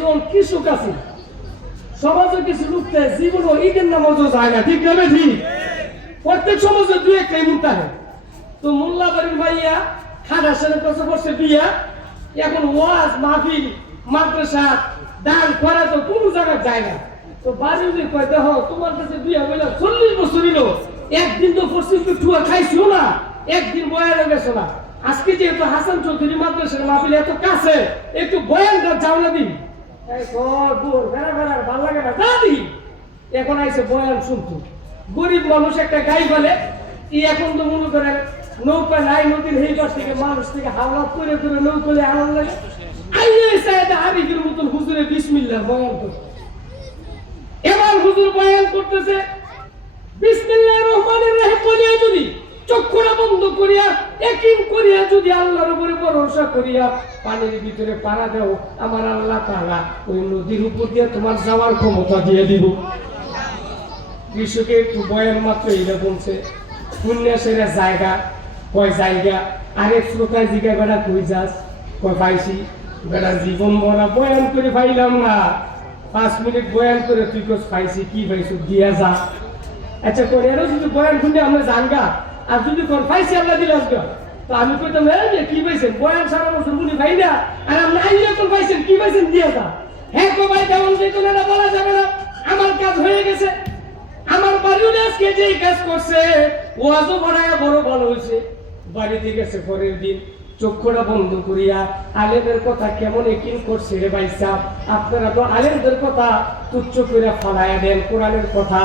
একজন কৃষক আছে, সমাজে কিছু লুকতে জীবন ঈদের নামাজও যায় না, ঠিক না ঠিক? প্রত্যেক সমাজে দুই একটা এমন থাকে। তো মোল্লা বাড়ির ভাইয়া খানা সেরে কাছে বসে বিয়া, এখন ওয়াজ মাহফিল মাদ্রাসা দান করা তো কোনো জায়গায় যায় না। তো বাড়ি কয় দেখো তোমার কাছে বিয়া বলে 40 বছর হলো, একদিন তো পশ্চিম ঠুয়া খাইছিও না, একদিন বয়ানে গেছো না। আজকে যেহেতু হাসান চৌধুরী মাদ্রাসার মাহফিল এত কাছে, একটু বয়ানটা যাও না দিন। ভালো লাগে না দাদি, এখন আইসে বয়ান শুনতো। গরিব মানুষ একটা গাই বলে, এখন তো মনে করেন নৌকা নাই, নদীর এই পাশ থেকে মানুষ থেকে হাওলা করে করে নৌকলে আনন্দ লাগে। আরিফের মতন হুজুরে বিসমিল্লাহ বয়ান করছে। এবার হুজুর বয়ান করতেছে, বিসমিল্লাহির রহমানির রহিম বলিয়া যদি চক্ষুটা বন্ধ করিয়া ইয়াকিন করিয়া যদি আল্লাহর উপরে ভরসা করিয়া পানির ভিতরে পাড়া দাও, আমার আল্লাহ তাআলা ওই নদীর উপর দিয়ে তোমার যাওয়ার ক্ষমতা দিয়ে দিব। কৃষকের একটু বয়ান মাত্র এইটা বলছে, পুণ্যের জায়গা কয় জায়গা। আরেক শ্রোতায় জিজ্ঞাসা বেড়া কই যাস, কয় পাইছি। বেড়া জীবন ভরা বয়ান করে পাইলাম না, 5 মিনিট বয়ান করে তুই কোস পাইছি, কি পাইছো দিয়া যা। আচ্ছা করে এরও যদি বয়ান শুনতে আমরা জানগা, আর যদি কোন পাইছি আল্লাহ দিলাম গা, তো আমি কইতাম কি পাইছেন বয়ান সারা বছর মুনি ভাই না, আর আপনি আইলে কোন পাইছেন কি পাইছেন দিয়া যা। হ্যাঁ কো ভাই তেমন যেত না, বলা যাবে না, আমার কাজ হয়ে গেছে। আমার বাড়িও আজকে যে কাজ করছে ওয়াজও বানায় বড় ভালো হয়েছে। বাড়িতে গেছে পরের দিন, চক্ষুটা বন্ধ করিয়া আলেমের কথা কেমন একিন করছে রে ভাই সাহেব। আপনারা তো আলেমদের কথা তুচ্ছ করে ফালাইয়া দেন কোরআনের কথা।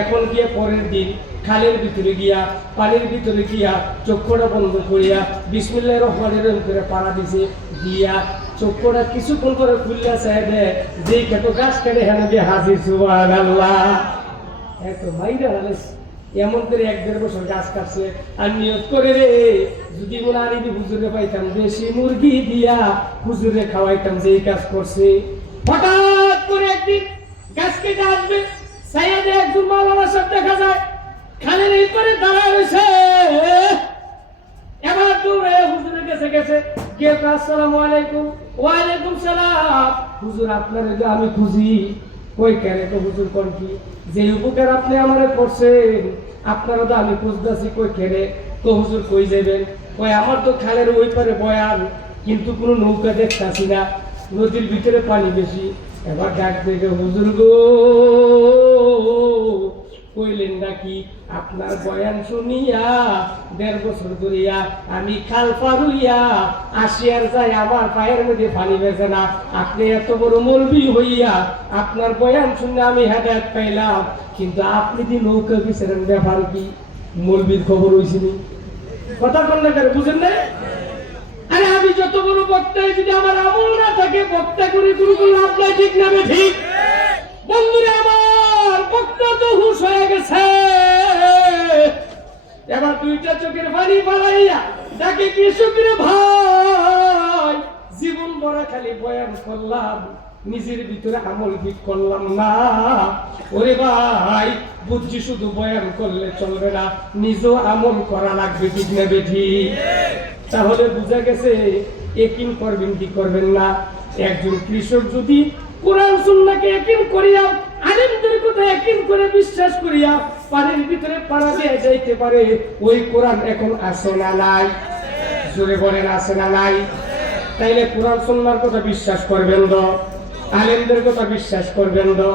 এখন গিয়ে পরের দিন খালের ভিতরে গিয়া পানির ভিতরে গিয়া চক্ষুটা বন্ধ করিয়া বিসমিল্লাহির রহমানির রহিম করে পাড়া দিছে, দিয়া চক্ষুটা কিছুক্ষণ করে খুললা চাই দে, যেই খেত গাছ কেটে হেন গিয়ে হাজির সুবহানাল্লাহ। এত মাইরা এমন করে 1-1.5 বছর গাছ কাটছে, আর নিয়ত করে রে যদি মনে আনি হুজুরে পাইতাম দেশি মুরগি দিয়া হুজুরে খাওয়াইতাম, যেই কাজ করছে। হঠাৎ করে একদিন গাছ কেটে আসবে, সাইয়াদে একজন মাওলানা সাহেব দেখা যায় খালের এই পারে দাঁড়ায় রয়েছে। এবার দৌড়ে হুজুরের কাছে গেছে, কে আসসালামু আলাইকুম। ওয়ালাইকুম সালাম। হুজুর আপনার আমি খুঁজি। কই কেন তো হুজুর কোন কি, যে উপকার আপনি আমারে করছেন আপনারও তো আমি খুঁজতেছি। কই কেনে তো হুজুর কই যাবেন। কই আমার তো খালের ওই পারে বয়ান, কিন্তু কোনো নৌকা দেখতাছি না, নদীর ভিতরে পানি বেশি। এবার ডাক দেখে হুজুর গো কইলেন নাকি আপনার বয়ান শুনিয়া 1.5 বছর ধরিয়া আমি খাল পারুইয়া আসিয়ার যাই, আমার পায়ের মধ্যে পানি বেজে না। আপনি এত বড় মৌলবি হইয়া আপনার বয়ান শুনে আমি হেদায়েত পাইলাম, কিন্তু আপনি যে নৌকা বিচেন ব্যাপার কি? মৌলবির খবর হইছিনি কথা কন্যা করে বুঝেন না? আরে আমি যত বড় বক্তায় যদি আমার আমল না থাকে, বক্তা করে কোনো লাভ নাই, ঠিক না ঠিক? বন্ধুরা আমার বক্তা তো হুশ হয়ে গেছে। এবার 2টা চোখের পানি পালাইয়া ডাকে কৃষকের ভাই, জীবন ভরা খালি বয়ান করলাম, নিজের ভিতরে আমল ঠিক করলাম না। ওরে ভাই বুঝছি শুধু বয়ান করলে চলবে না, নিজেও আমল করা লাগবে, ঠিক না বেঠি? তাহলে বুঝা গেছে একিন করবেন কি করবেন না। একজন কৃষক যদি কোরআন সুন্নাহকে একিন করিয়া আলেমদের কথা একিন করে বিশ্বাস করিয়া পানির ভিতরে পাড়া দিয়ে যাইতে পারে, ওই কোরআন এখন আছে না নাই? জোরে বলেন আছে না নাই? তাইলে কোরআন সুন্নাহর কথা বিশ্বাস করবেন তো, আলেমদের কথা বিশ্বাস করবেন তো।